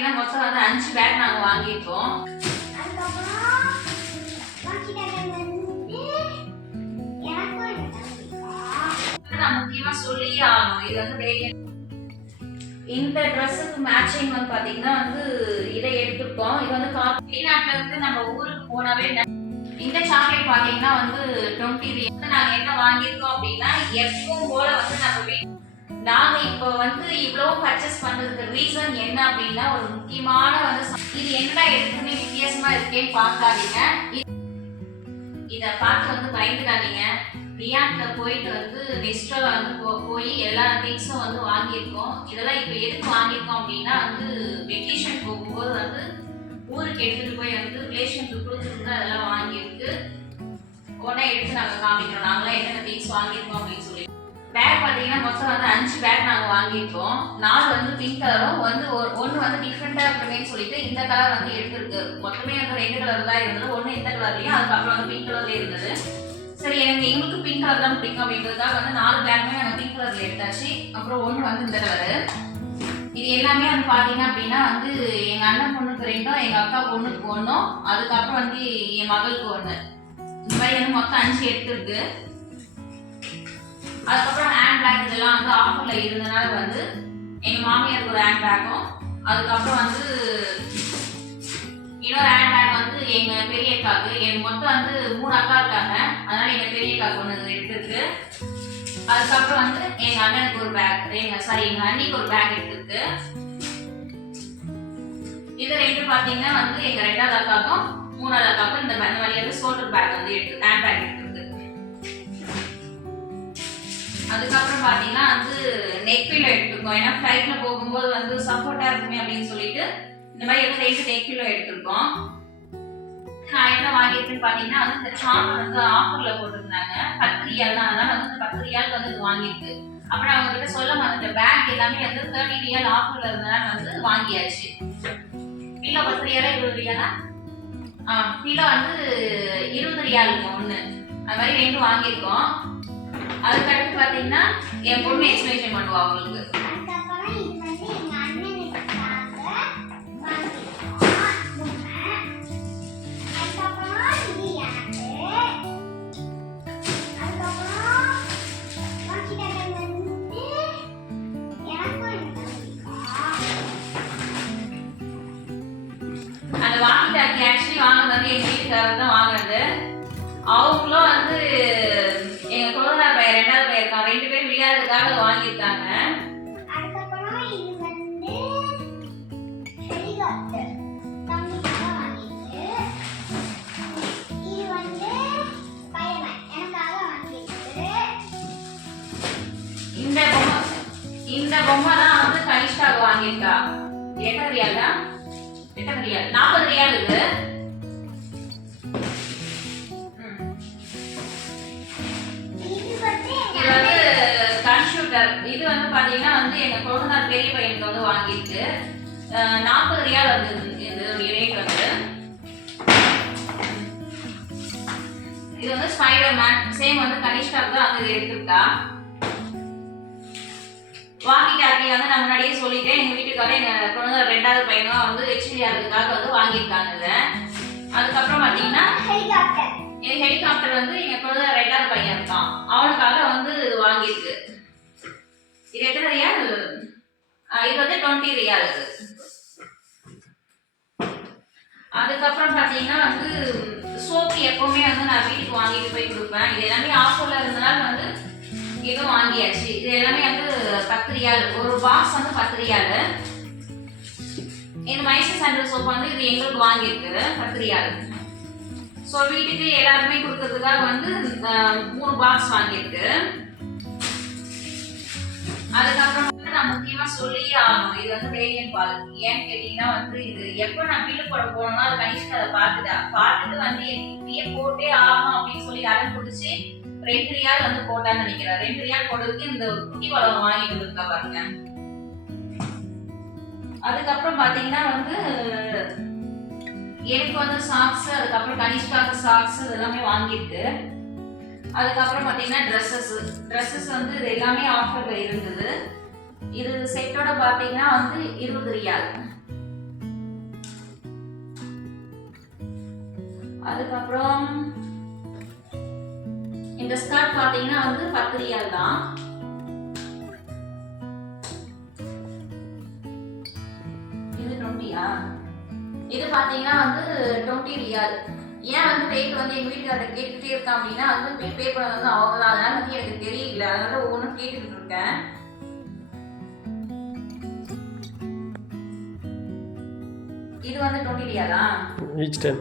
பாத்தீங்கன்னா மொத்தம் வந்து 5 பேக் நாங்க வாங்கியிருக்கோம். நான் முக்கியமா சொல்லியே ஆகணும். இது வந்து இந்த ட்ரெஸ்ஸுக்கு மேட்சிங் வந்து பாத்தீங்கன்னா வந்து இதை எடுத்துருக்கோம். இது வந்து வெளிநாட்டுல இருந்து நம்ம ஊருக்கு போனாவே இந்த சாக்லேட் பாத்தீங்கன்னா வந்து 20 ரியல். நாங்க என்ன வாங்கியிருக்கோம் அப்படின்னா எப்பவும் போல வந்து நம்ம நாங்க இப்ப வந்து இவ்வளவு பர்ச்சேஸ் பண்றதுக்கு ரீசன் என்ன அப்படின்னா ஒரு முக்கியமான வந்து இது என்ன எடுத்துன்னு வித்தியாசமா இருக்கேன்னு பார்க்காதீங்க. இத பார்த்து வந்து பயந்துடாதீங்க. ரியாட்ல போயிட்டு வந்து நெஸ்ட்ல வந்து போய் எல்லா திங்ஸும் வந்து வாங்கியிருக்கோம். இதெல்லாம் இப்ப எதுக்கு வாங்கியிருக்கோம் அப்படின்னா வந்து வெக்கேஷன் போகும்போது வந்து ஊருக்கு எடுத்துட்டு போய் வந்து ரிலேஷனுக்கு கொடுத்துருந்து அதெல்லாம் வாங்கியிருக்கு. உடனே எடுத்து நாங்க காமிக்கிறோம் நாங்களாம் என்னென்ன திங்ஸ் வாங்கியிருக்கோம் அப்படின்னு சொல்லி. பேக் பாத்தீங்கன்னா மொத்தம் வந்து 5 பேக் நாங்க வாங்கியிருக்கோம். 4 வந்து பிங்க் கலரும் வந்து ஒன்னு வந்து டிஃப்ரெண்டா இருக்குன்னு சொல்லிட்டு இந்த கலர் வந்து எடுத்திருக்கு. மொத்தமே வந்து 2 கலர் தான் இருந்தது. ஒன்னு இந்த கலர்லயும் அதுக்கப்புறம் வந்து பிங்க் கலர்ல இருந்தது. சரி எங்களுக்கு பிங்க் கலர் தான் பிடிக்கும் அப்படின்றதுக்காக வந்து 4 பேக்குமே நாங்க பிங்க் கலர்ல எடுத்தாச்சு. அப்புறம் ஒன்னு வந்து இந்த கலரு. இது எல்லாமே வந்து பாத்தீங்க அப்படின்னா வந்து எங்க அண்ணன் பொண்ணுக்கு 2, எங்க அக்கா பொண்ணுக்கு 1, அதுக்கப்புறம் வந்து என் மகளுக்கு 1. இந்த மாதிரி வந்து மொத்தம் 5 எடுத்திருக்கு. அதுக்கப்புறம் ஹேண்ட் பேக் இதெல்லாம் வந்து ஆஃபர்ல இருந்தனால வந்து எங்க மாமியாருக்கு ஒரு ஹேண்ட் பேக்கும், அதுக்கப்புறம் வந்து இன்னொரு ஹேண்ட் பேக் வந்து எங்க பெரிய அக்காவுக்கு. எனக்கு மொத்தம் வந்து 3 அக்கா இருக்காங்க, அதனால எங்க பெரிய அக்காவுக்கு ஒன்று எடுத்துருக்கு. அதுக்கப்புறம் வந்து எங்க அண்ணனுக்கு ஒரு பேக், எங்க அண்ணிக்கு ஒரு பேக் எடுத்துருக்கு. இது 2 பாத்தீங்கன்னா வந்து எங்க 2வது அக்காவுக்கும் 3வது அக்காவுக்கும் இந்த வழியாக ஷோல்டர் பேக் வந்து ஹேண்ட் பேக் எடுத்துருக்கு. அதுக்கப்புறம் பாத்தீங்கன்னா வந்து நெக் பில்லோ எடுத்துருக்கோம். ஏன்னா ஃபிளைட்ல போகும்போது வந்து சப்போர்ட்டா இருக்குமே அப்படின்னு சொல்லிட்டு இந்த மாதிரி வந்து 2 நெக் பில்லோ எடுத்திருக்கோம். நான் என்ன வாங்கியிருக்கேன்னு பாத்தீங்கன்னா வந்து இந்த சாம்பல் வந்து ஆஃபர்ல போட்டிருந்தாங்க 10 ரியால் தான். அதனால வந்து இந்த 10 ரியாலுக்கு வந்து இது வாங்கியிருக்கு. அப்புறம் அவங்க கிட்ட சொல்ல மாதிரி பேக் எல்லாமே வந்து 30 ரியால் ஆஃபர்ல இருந்தனால வந்து வாங்கியாச்சு. பில்லோ 10 ரியாலா 20 ரியாலா? பில்லோ வந்து 20 ரியாலுங்க ஒண்ணு. அது மாதிரி 2 வாங்கியிருக்கோம். அதுக்கடுத்து பாத்தீங்கன்னா என் பொண்ணு எக்ஸ்பிளேஷன் பண்ணுவா அவங்களுக்கு. அந்த வாங்கி டாக்கி ஆக்சுவலி வாங்கினது வந்து எங்க வீட்டுக்காரர் தான் வாங்கினது. அவங்களும் வந்து எங்க கொழுந்தனார் பையன் 2வது பையன் இருக்கான், 2 பேரும் விளையாடுறதுக்காக வாங்கியிருக்காங்க. அதுக்கப்புறம் இது வந்து ஹெலிகாப்டர் தம்பிக்காக வாங்கிருக்கு. இது வந்து ஸ்பைடர்மேன் எனக்காக வாங்கிருக்கு. இந்த பொம்மை தான் வந்து கனிஷ்காக வாங்கியிருக்கா. 8 ரியால் தான், 8 ரியால் 40 ரியால் இது. இது வந்து பாத்தீங்கன்னா வந்து எங்க கொழுந்தனார் பெரிய பையனுக்கு வந்து வாங்கியிருக்கு. 40 ரியால் வந்து இது ரேட் வந்து. இது வந்து ஸ்பைடர்மேன் சேம் வந்து கனிஷ்காவுக்கு தான் வந்து எடுத்துருக்கா. வாங்கி டாக்கி வந்து நான் முன்னாடியே சொல்லிட்டேன். எங்க வீட்டுக்காரர் எங்க கொழுந்தனார் 2வது பையனும் வந்து ஹெச்டிஆருக்காக வந்து வாங்கியிருக்காங்க. அதுக்கப்புறம் பாத்தீங்கன்னா ஹெலிகாப்டர் வந்து எங்க கொழுந்தனார் 2வது பையன் இருக்கான், அவனுக்காக வந்து இது வாங்கியிருக்கு. இது எத்தனை ரியால்? இது வந்து 20 ரியால் இது. அதுக்கப்புறம் பாத்தீங்கன்னா வந்து சோப்பு எப்பவுமே வந்து நான் வீட்டுக்கு வாங்கிட்டு போய் கொடுப்பேன். இது எல்லாமே ஆஃபர்ல இருந்தனால வந்து இதுவும் வாங்கியாச்சு. இது எல்லாமே வந்து 10 ரியால். ஒரு பாக்ஸ் வந்து 10 ரியால். இந்த மைசூர் சாண்டல் சோப் வந்து இது எங்களுக்கு வாங்கியிருக்கு 10 ரியால். ஸோ வீட்டுக்கு எல்லாருமே கொடுக்கறதுக்காக வந்து 3 பாக்ஸ் வாங்கியிருக்கு. அதுக்கப்புறம் வந்து நான் முக்கியமா சொல்லியே ஆகணும். இது வந்து ரேடியன் பால். ஏன்னு கேட்டீங்கன்னா வந்து இது எப்ப நான் பில்லு போட போனோம்னா அது கனிஷ்கா அதை பார்த்துட்டு வந்து இப்படியே போட்டே ஆகணும் அப்படின்னு சொல்லி அடம் பிடிச்சி 2 ரியால் வந்து போட்டான்னு நினைக்கிறேன். 2 ரியால் போடுறதுக்கு இந்த குட்டி வளம் வாங்கிட்டு வந்துருக்கா பாருங்க. அதுக்கப்புறம் பாத்தீங்கன்னா வந்து எனக்கு வந்து சாக்ஸ், அதுக்கப்புறம் கனிஷ்காக்கு சாக்ஸ் இதெல்லாமே வாங்கியிருக்கு. அதுக்கப்புறம் பாத்தீங்கன்னா ட்ரெஸ்ஸஸ் வந்து இது எல்லாமே ஆஃபர்ல இருந்தது. இது செட்டோட பாத்தீங்கன்னா வந்து 20 ரியால். அதுக்கப்புறம் இந்த ஸ்கர்ட் பாத்தீங்கன்னா வந்து 10 ரியால் தான். இது 20யா? இது பாத்தீங்கன்னா வந்து 20 ரியால். ஏன் வந்து ரேட் வந்து எங்க வீட்டுக்காரர் கேட்டுக்கிட்டே இருக்கா அப்படின்னா வந்து பே பண்ணது வந்து அவங்க தான். அதனால வந்து எனக்கு தெரியல, அதனால ஒவ்வொன்றும் கேட்டுக்கிட்டு இருக்கேன். இது வந்து 20 ரியாலா? ஈச் 10.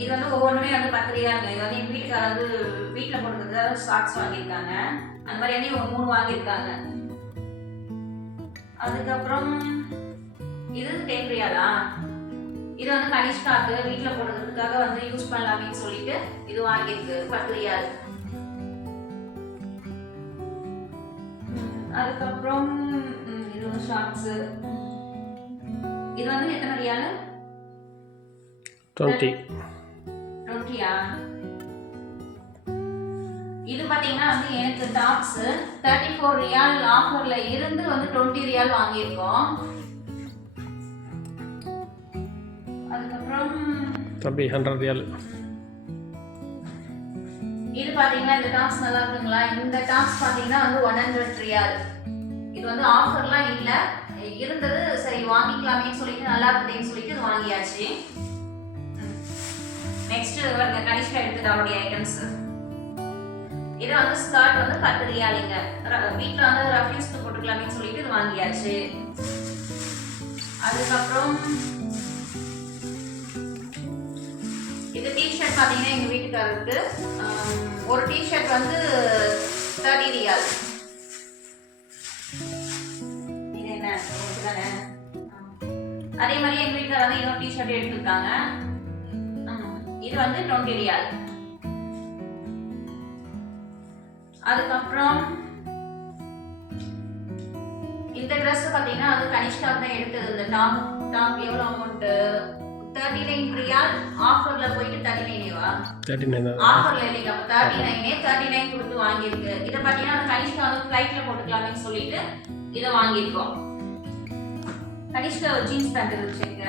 இது வந்து ஒவ்வொன்றுமே வந்து 10 ரியாலுங்க. இது வந்து எங்க வீட்டுக்காரர் வந்து வீட்டில் போடுறதுக்காக ஷார்ட்ஸ் வாங்கியிருக்காங்க. அந்த மாதிரி வந்து ஒரு 3 வாங்கியிருக்காங்க. அதுக்கப்புறம் இது 10 ரியாலா? இது வந்து கனிஷ்காக்கு வீட்டில் போடுறதுக்காக வந்து யூஸ் பண்ணலாமேன்னு சொல்லிட்டு இது வாங்கியிருக்கு 10 ரியால். அதுக்கப்புறம் இது வந்து ஷார்ட்ஸ். இது வந்து எத்தனை ரியால்? 20. 20யா? இது பாத்தீங்கன்னா வந்து எனக்கு டாப்ஸ் 34 ரியால் ஆஃபர்ல இருந்து வந்து 20 ரியால் வாங்கியிருக்கோம். அதுக்கப்புறம் தம்பி 100 ரியால். இது பாத்தீங்கன்னா இந்த டாப்ஸ் நல்லா இருக்குங்களா? இந்த டாப்ஸ் பாத்தீங்கன்னா வந்து 100 ரியால். இது வந்து ஆஃபர்லாம் இல்ல, இருந்தது சரி வாங்கிக்கலாமேன்னு சொல்லிட்டு நல்லா இருக்குதுன்னு சொல்லிட்டு இது வாங்கியாச்சு. நெக்ஸ்ட் பாருங்க கனிஷ்கா எடுத்துட்டு அவருடைய ஐட்டம்ஸ். இது வந்து ஸ்கர்ட் வந்து 10 ரியாலுங்க. வீட்ல வந்து ரஃப்யூஸ்க்கு போட்டுக்கலாமேன்னு சொல்லிட்டு இது வாங்கியாச்சு. அதுக்கப்புறம் இது டிஷர்ட் பாத்தீங்கன்னா எங்க வீட்டுக்காரருக்கு ஒரு டிஷர்ட் வந்து 30 ரியால். இது என்ன தானே? அதே மாதிரி எங்க வீட்டுக்காரர் வந்து இன்னொரு டிஷர்ட் எடுத்துருக்காங்க. இது வந்து 20 ரியால். அதுக்கப்புறம் இந்த ட்ரெஸ் பாத்தீங்கன்னா அது கனிஷ்கா தான் எடுத்தது. இந்த டாப் எவ்வளவு அமௌண்ட்? 39 ரியால். ஆஃபர்ல போயிட்டு 39வா? 39 தான். ஆஃபர்ல இல்லைங்க, அப்ப 39 கொடுத்து வாங்கியிருக்கு. இத பாத்தீங்கன்னா அந்த கனிஷ்கா வந்து ஃளைட்ல போட்டுக்கலாம்னு சொல்லிட்டு இத வாங்கியிருக்கோம். கனிஷ்கா ஒரு ஜீன்ஸ் பேண்ட் இருந்துச்சுங்க.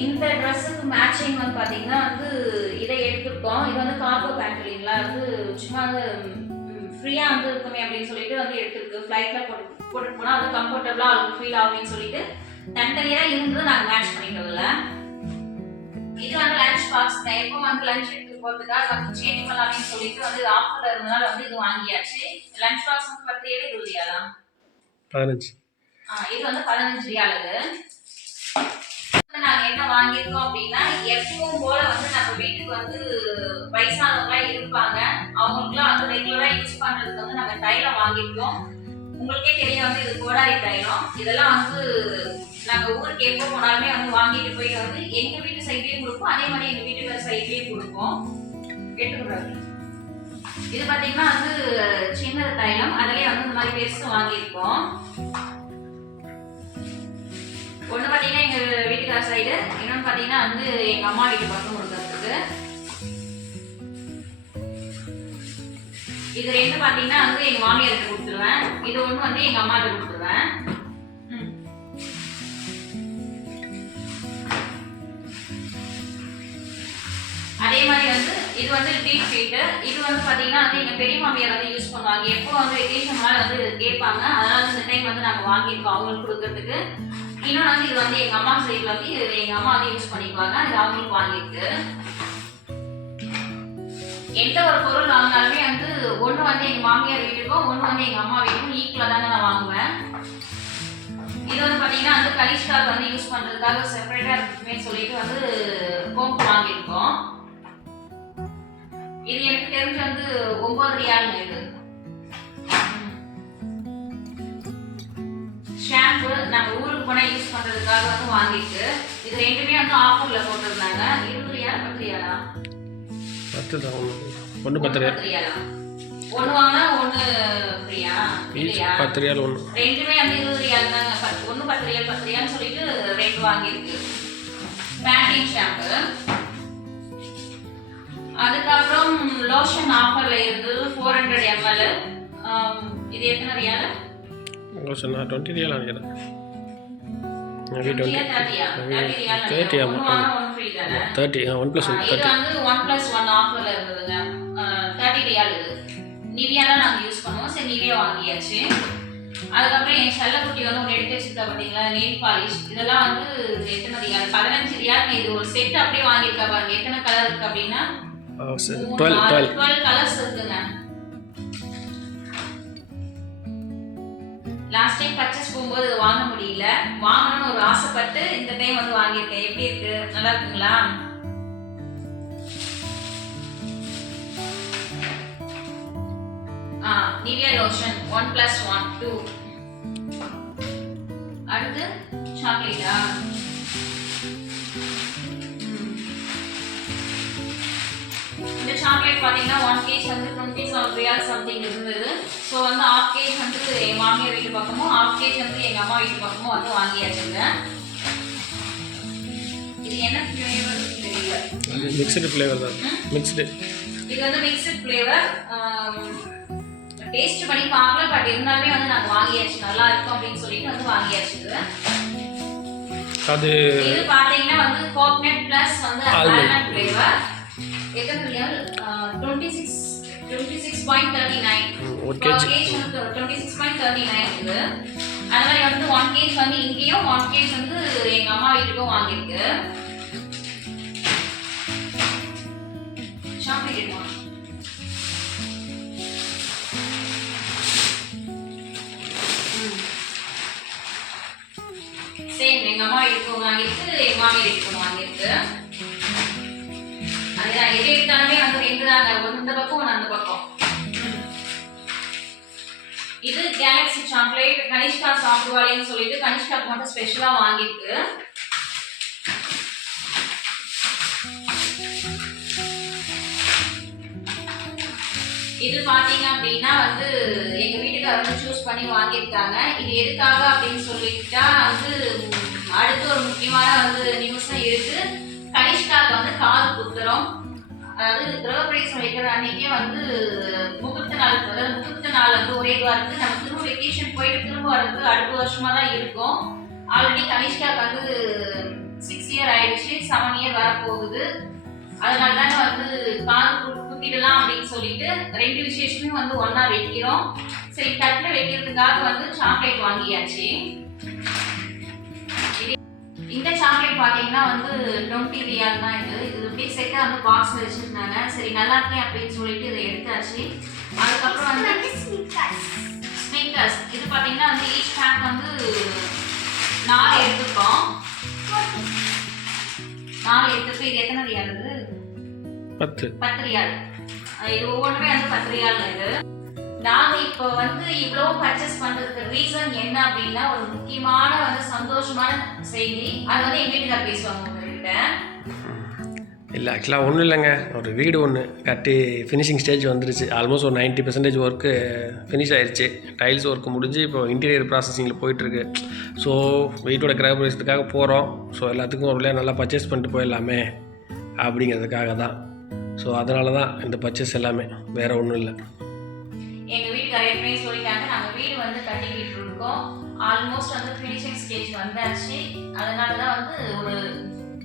இந்த ட்ரெஸ்ஸுக்கு மேட்சிங் வந்து பாத்தீங்கன்னா வந்து இதை எடுத்துருக்கோம். இது வந்து கார்கோ பேண்ட் இல்லைங்களா? வந்து சும்மா வந்து ஃப்ரீயா வந்து இருக்குமே அப்படின்னு சொல்லிட்டு வந்து எடுத்துருக்கு. ஃப்ளைட்ல போட்டு போனா அது கம்ஃபர்டபுளா அவங்களுக்கு ஃபீல் ஆகும்னு சொல்லிட்டு தனித்தனியா இருந்தது நாங்க மேட்ச் பண்ணிட்டோம்ல. இது வந்து லஞ்ச் பாக்ஸ் தான். எப்போ வந்து லஞ்ச் எடுத்து போறதுக்காக வந்து சேஞ்ச் பண்ணலாம்னு சொல்லிட்டு வந்து ஆஃபர்ல இருந்தனால வந்து இது வாங்கியாச்சு. லஞ்ச் பாக்ஸ் வந்து 10 ரியால் 20 ரியாலா? 15. இது வந்து 15 ரியால். இது நாங்க என்ன வாங்கியிருக்கோம் அப்படின்னா எப்பவும் போல வந்து நம்ம வீட்டுக்கு வந்து வயசானவங்க இருப்பாங்க, அவங்களுக்குலாம் வந்து ரெகுலரா யூஸ் பண்றதுக்கு வந்து நம்ம தைலம் வாங்கியிருக்கோம். உங்களுக்கே தெரியும் வந்து இது கோடாரி தைலம். இதெல்லாம் வந்து நாங்க ஊருக்கு எப்போ போனாலுமே வந்து வாங்கிட்டு போயிட்டு வந்து எங்க வீட்டு சைட்லயும் கொடுப்போம், அதே மாதிரி எங்க வீட்டுக்கார சைட்லயும் கொடுப்போம். எடுத்துக்கிறாங்க. இது பாத்தீங்கன்னா வந்து சின்ன தைலம், அதுலயே வந்து இந்த மாதிரி பெருசு வாங்கியிருக்கோம். ஒண்ணு பாத்தீங்கன்னா எங்க வீட்டுக்கார சைடு, இன்னொன்னு பாத்தீங்கன்னா வந்து எங்க அம்மா வீட்டு பக்கம் கொடுக்கறதுக்கு. இது ரெண்டு பாத்தீங்கன்னா வந்து எங்க மாமியாருக்கு கொடுத்துருவேன். இது ஒண்ணு வந்து எங்க அம்மாட்ட கொடுத்துருவேன். அதே மாதிரி வந்து இது வந்து டீப் ஷீட். இது வந்து பாத்தீங்கன்னா வந்து எங்க பெரிய மாமியார் வந்து யூஸ் பண்ணுவாங்க. எப்போ வந்து வெக்கேஷன் வந்து கேட்பாங்க, அதனால இந்த டைம் வந்து நாங்க வாங்கியிருக்கோம் அவங்களுக்கு கொடுக்கறதுக்கு. இன்னொன்று வந்து இது வந்து எங்க அம்மா சைட்ல வந்து எங்க அம்மா வந்து யூஸ் பண்ணிக்குவாங்க, இது அவங்களுக்கு வாங்கியிருக்கு. எந்த ஒரு பொருள் வாங்கினாலுமே வந்து ஒண்ணு வந்து எங்க மாமியார் வீட்டுக்கும் ஒண்ணு வந்து எங்க அம்மா வீட்டுக்கும் ஈக்குவலா தாங்க நான் வாங்குவேன். இது வந்து பாத்தீங்கன்னா வந்து கனிஷ்காக்கு வந்து யூஸ் பண்றதுக்காக செப்பரேட்டா இருக்குமே சொல்லிட்டு வந்து கோம்பு வாங்கியிருக்கோம். இது எனக்கு தெரிஞ்சு வந்து 9 ரியாலுங்க. இது ஷாம்பு நாங்க ஊருக்கு போனா யூஸ் பண்றதுக்காக வந்து வாங்கிட்டு. இது ரெண்டுமே வந்து ஆஃபர்ல போட்டிருந்தாங்க. 20 ரியால் 10 ரியாலா? 10 தான். ஒன்று 10 ரியாலா? ஒன்று வாங்கினா ஒன்று ஃப்ரீயா? இல்லையா? 10 ரியால் ஒன்று. ரெண்டுமே வந்து 20 ரியால் தாங்க. ஒன்று 10 ரியால் 10 ரியால்னு சொல்லிட்டு ரெண்டு வாங்கியிருக்கு. Banding shampoo. அதுக்கப்புறம் லோஷன் ஆஃபர்ல இருந்தது 400 ml. இது எத்தனை ரியால்? லோஷன் 20 ரியால் நினைக்கிறேன். Maybe 20. 30 ஒன்று வாங்கினா ஒன்று ஃப்ரீ தானே 30 1+1 இது 30. வந்து 1+1 ஆஃபர்ல இருந்ததுங்க 30 ரியால் இது நிவியா தான் நாங்கள் யூஸ் பண்ணுவோம் சரி நிவியா வாங்கியாச்சு அதுக்கப்புறம் என் செல்லக்குட்டி வந்து ஒன்று எடுத்து வச்சிருக்கா பார்த்தீங்களா நெயில் பாலிஷ் இதெல்லாம் வந்து எத்தனை ரியால் 15 ரியால் இது ஒரு செட் அப்படியே வாங்கியிருக்கா பாருங்க எத்தனை கலர் இருக்கு அப்படின்னா 12 கலர்ஸ் இருக்குங்க லாஸ்ட் டைம் பர்ச்சேஸ் போகும்போது இது வாங்க முடியல வாங்கணும்னு ஒரு ஆசைப்பட்டு இந்த டைம் வந்து வாங்கியிருக்கேன் எப்படி இருக்கு நல்லா இருக்குங்களா நிவியா லோஷன் 1+1 2 அடுத்து சாக்லேட்டா இந்த சாக்லேட் பார்த்தீங்கன்னா 1 கேஜ் வந்து 27 ரியால் சம்திங் இருந்தது ஸோ வந்து 1/2 கேஜ் வந்து எங்கள் மாமியார் வீட்டு பக்கமும் 1/2 கேஜ் வந்து எங்கள் அம்மா வீட்டு பக்கமும் வந்து வாங்கியாச்சுங்க இது என்ன ஃப்ளேவர் தெரியல மிக்ஸ்டு ஃப்ளேவர் தான் மிக்ஸ்டு இது வந்து மிக்ஸ்டு ஃப்ளேவர் டேஸ்ட் பண்ணி பார்க்கல பட் இருந்தாலுமே வந்து நாங்கள் வாங்கியாச்சு நல்லா இருக்கும் அப்படின்னு சொல்லிட்டு வந்து வாங்கியாச்சு அது இது பார்த்தீங்கன்னா வந்து கோகனட் ப்ளஸ் வந்து ஆல்மண்ட் ஃப்ளேவர் எத்தனை ரியால் 26.39 1 கேஜ் 26.39 இது அது மாதிரி வந்து 1 கேஜ் வந்து இங்கேயும் 1 கேஜ் வந்து எங்க அம்மா வீட்டுக்கும் வாங்கியிருக்கு சாக்லேட் சேம் எங்க அம்மா வீட்டுக்கும் வாங்கியிருக்கு எங்க மாமியார் வீட்டுக்கும் வாங்கியிருக்கு அதுதான் எது எடுத்தாலுமே வந்து ரெண்டு தாங்க ஒன்று இந்த பக்கம் ஒன்று அந்த பக்கம் இது கேலக்ஸி சாக்லேட் கனிஷ்கா சாப்பிடுவாளின்னு சொல்லிட்டு கனிஷ்காக்கு மட்டும் ஸ்பெஷலாக வாங்கியிருக்கு இது பார்த்தீங்க அப்படின்னா வந்து எங்கள் வீட்டுக்காரர் வந்து சூஸ் பண்ணி வாங்கியிருக்காங்க இது எதுக்காக அப்படின்னு சொல்லிட்டா வந்து அடுத்து ஒரு முக்கியமான வந்து நியூஸாக இருக்குது கனிஷ்காவுக்கு வந்து காது குத்துறோம் அதாவது கிரகப்பிரவேசம் வைக்கிற அன்னைக்கே வந்து முகூர்த்த நாள் வந்து ஒரே இதுவாக இருக்குது நம்ம திரும்ப வெக்கேஷன் போயிட்டு திரும்ப வரதுக்கு அடுத்த வருஷமா தான் இருக்கும் ஆல்ரெடி கனிஷ்காவுக்கு வந்து 6 இயர் ஆயிடுச்சு 7 இயர் வரப்போகுது அதனால தானே வந்து காது குத்திடலாம் அப்படின்னு சொல்லிட்டு ரெண்டு விசேஷமே வந்து ஒன்னா வைக்கிறோம் சரி தட்டில் வைக்கிறதுக்காக வந்து சாக்லேட் வாங்கியாச்சு இந்த சாக்லேட் பார்த்தீங்கன்னா வந்து 20 ரியால் தான் இது அப்படியே செட்டாக வந்து பாக்ஸில் வச்சுருந்தாங்க சரி நல்லா இருக்கேன் அப்படின்னு சொல்லிட்டு இதை எடுத்தாச்சு அதுக்கப்புறம் வந்து ஸ்னிக்கர்ஸ் இது பார்த்தீங்கன்னா வந்து ஈச் பேக் வந்து 4 எடுத்துருக்கோம் 4 எடுத்துருக்கு இது எத்தனை ரியால் இது 10 ரியால் இது ஒவ்வொன்றுமே வந்து 10 ரியால் இது நாங்கள் இப்போ வந்து இவ்வளோ பர்ச்சேஸ் பண்ணுறதுக்கு ரீசன் என்ன அப்படின்னா ஒரு முக்கியமான வந்து சந்தோஷமான செய்தி அது வந்து எங்கள் வீட்டுக்கார பேசுவாங்க உங்ககிட்ட இல்லை ஆக்சுவலாக ஒன்றும் இல்லைங்க ஒரு வீடு ஒன்று கட்டி ஃபினிஷிங் ஸ்டேஜ் வந்துருச்சு ஆல்மோஸ்ட் ஒரு 90% ஒர்க்கு ஃபினிஷ் ஆயிடுச்சு டைல்ஸ் ஒர்க்கு முடிஞ்சு இப்போ இன்டீரியர் ப்ராசஸிங்கில் போயிட்டுருக்கு ஸோ வீட்டோட கிரகப்பிரவேசத்துக்காக போகிறோம் ஸோ எல்லாத்துக்கும் ஒரு வழியாக நல்லா பர்ச்சேஸ் பண்ணிட்டு போயிடலாமே அப்படிங்கிறதுக்காக தான் ஸோ அதனால தான் இந்த பர்ச்சேஸ் எல்லாமே வேறு ஒன்றும் இல்லை எங்கள் வீட்டுக்கார ஏற்கனவே சொல்லிட்டாங்க நாங்கள் வீடு வந்து கட்டிக்கிட்டு இருக்கோம் ஆல்மோஸ்ட் வந்து ஃபினிஷிங் ஸ்டேஜ் வந்தாச்சு அதனால தான் வந்து ஒரு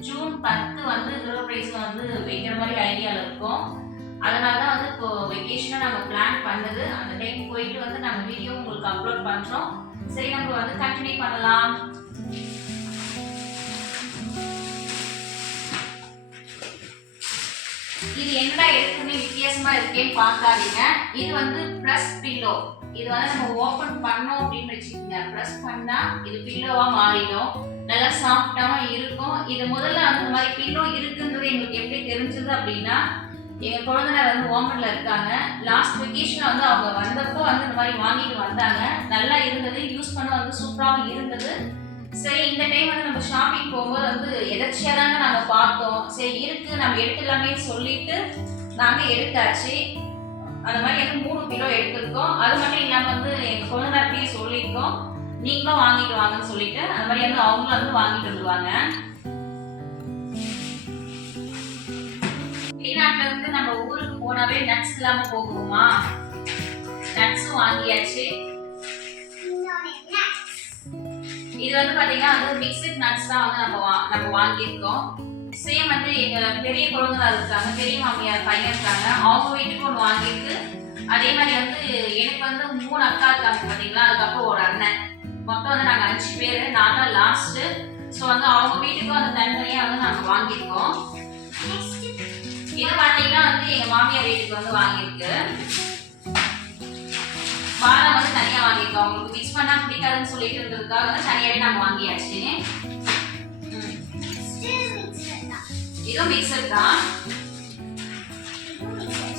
ஜூன் 10 வந்து கிரகப்பிரவேசம் வந்து வைக்கிற மாதிரி ஐடியாவில் இருக்கும் அதனால தான் வந்து இப்போ வெக்கேஷனாக நாங்கள் பிளான் பண்ணது அந்த டைம் போயிட்டு வந்து நாங்கள் வீடியோ உங்களுக்கு அப்லோட் பண்ணுறோம் சரி நம்ம வந்து கண்டினியூ பண்ணலாம் இது என்னடா எடுத்துன்னு வித்தியாசமா இருக்கேன்னு பார்க்காதீங்க இது வந்து ப்ரெஸ் பில்லோ இது வந்து நம்ம ஓபன் பண்ணோம் அப்படின்னு வச்சுக்கோங்க ப்ரெஸ் பண்ணா இது பில்லோவா மாறிடும் நல்லா சாஃப்டாவும் இருக்கும் இது முதல்ல அந்த மாதிரி பில்லோ இருக்குன்றது எங்களுக்கு எப்படி தெரிஞ்சது அப்படின்னா எங்க குழந்தைனார் வந்து ஓமன்ல இருக்காங்க லாஸ்ட் வெக்கேஷன் வந்து அவங்க வந்தப்போ வந்து இந்த மாதிரி வாங்கிட்டு வந்தாங்க நல்லா இருந்தது யூஸ் பண்ண வந்து சூப்பராகவும் இருந்தது சரி இந்த டைம் வந்து நம்ம ஷாப்பிங் போகும்போது வந்து எதர்ச்சியாக தாங்க நாங்கள் பார்த்தோம் சரி இருக்கு நம்ம எடுத்துடலாமே சொல்லிட்டு நாங்கள் எடுத்தாச்சு அந்த மாதிரி வந்து 3 கிலோ எடுத்திருக்கோம் அது மட்டும் இல்லாமல் வந்து எங்கள் குழந்தைகிட்டையும் சொல்லியிருக்கோம் நீங்களும் வாங்கிட்டு வாங்கன்னு சொல்லிட்டு அந்த மாதிரி வந்து அவங்களும் வந்து வாங்கிட்டு வந்துடுவாங்க வெளிநாட்டுல இருந்து நம்ம ஊருக்கு போனாவே நட்ஸ் இல்லாம போகுமா நட்ஸும் வாங்கியாச்சு இது வந்து பாத்தீங்கன்னா வந்து மிக்ஸ்ட் நட்ஸ் தான் வந்து நம்ம வாங்கியிருக்கோம். சேம் வந்து எங்க பெரிய குழந்தைகள் இருக்காங்க, பெரிய மாமியார் பையன் இருக்காங்க, அவங்க வீட்டுக்கு ஒன்று வாங்கியிருக்கு. அதே மாதிரி வந்து எனக்கு வந்து 3 அக்கா இருக்காங்க பாத்தீங்களா, அதுக்கப்புறம் ஒரு அண்ணன். மொத்தம் வந்து நாங்கள் 5 பேர், நான் தான் லாஸ்ட்டு. ஸோ வந்து அவங்க வீட்டுக்கும் வந்து தனித்தனியாக வந்து நாங்கள் வாங்கியிருக்கோம். இது பார்த்தீங்கன்னா வந்து எங்கள் மாமியார் வீட்டுக்கு வந்து வாங்கியிருக்கு. பாதாம் வந்து தனியாக வாங்கியிருக்கோம். அவங்களுக்கு மிக்ஸ் பண்ணால் பிடிக்காதுன்னு சொல்லிட்டு இருந்ததுக்காக வந்து தனியாகவே நாங்கள் வாங்கியாச்சு. இதுவும் மிக்சர் தான்.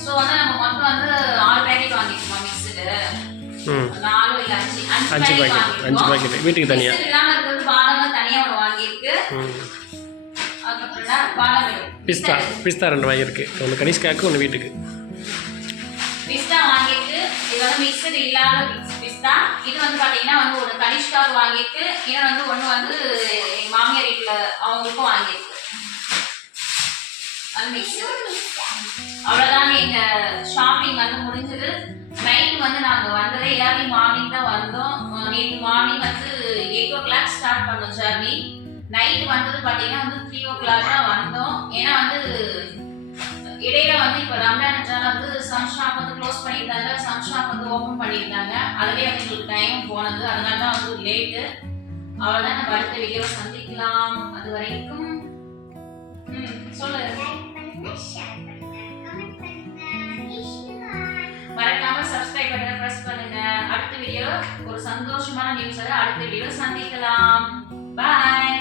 ஸோ வந்து நம்ம மொத்தம் வந்து 6 பேக்கெட் வாங்கியிருக்கோம் மிக்சரு. 4 இல்ல 5 பாக்கெட் வீட்டுக்கு தனியா இல்லாம இருக்கிறது பாதாம் தனியா ஒன்று வாங்கியிருக்கு. அதுக்கப்புறம் பாதாம் பிஸ்தா 2 வாங்கியிருக்கு. ஒன்று கனிஷ்காக்கு, ஒன்று வீட்டுக்கு. பிஸ்தா வாங்கியிருக்கு. இது வந்து மிக்சர் இல்லாத பிஸ்தா. இது வந்து பாத்தீங்கன்னா வந்து ஒரு கனிஷ்காவுக்கு வாங்கியிருக்கு. இன்னும் வந்து ஒன்று வந்து எங்க மாமியார் வீட்டில் அவங்களுக்கும் வாங்கியிருக்கு. அது மிக்சர். அவ்வளோதாங்க எங்க ஷாப்பிங் வந்து முடிஞ்சது. நைட் வந்து நாங்கள் வந்ததே ஏர்லி மார்னிங் தான் வந்தோம். நேற்று மார்னிங் வந்து 8 o'clock ஸ்டார்ட் பண்ணோம் ஜர்னி. நைட் வந்தது பார்த்தீங்கன்னா வந்து 3 o'clock தான் வந்தோம். ஏன்னா வந்து இடையில வந்து இப்போ ரம்ஜான் வந்து சம் ஷாப் வந்து க்ளோஸ் பண்ணியிருந்தாங்க, சம் ஷாப் வந்து ஓப்பன் பண்ணியிருந்தாங்க. அதுலேயே வந்து எங்களுக்கு டைம் போனது, அதனால தான் வந்து லேட்டு. அவ்வளோதான், நம்ம அடுத்த வீடியோ சந்திக்கலாம். அது வரைக்கும் சொல்லு. மறக்காம சப்ஸ்கிரைப் பட்டனை பிரஸ் பண்ணுங்க. அடுத்த வீடியோ ஒரு சந்தோஷமான நியூஸோட அடுத்த வீடியோ சந்திக்கலாம். பாய்.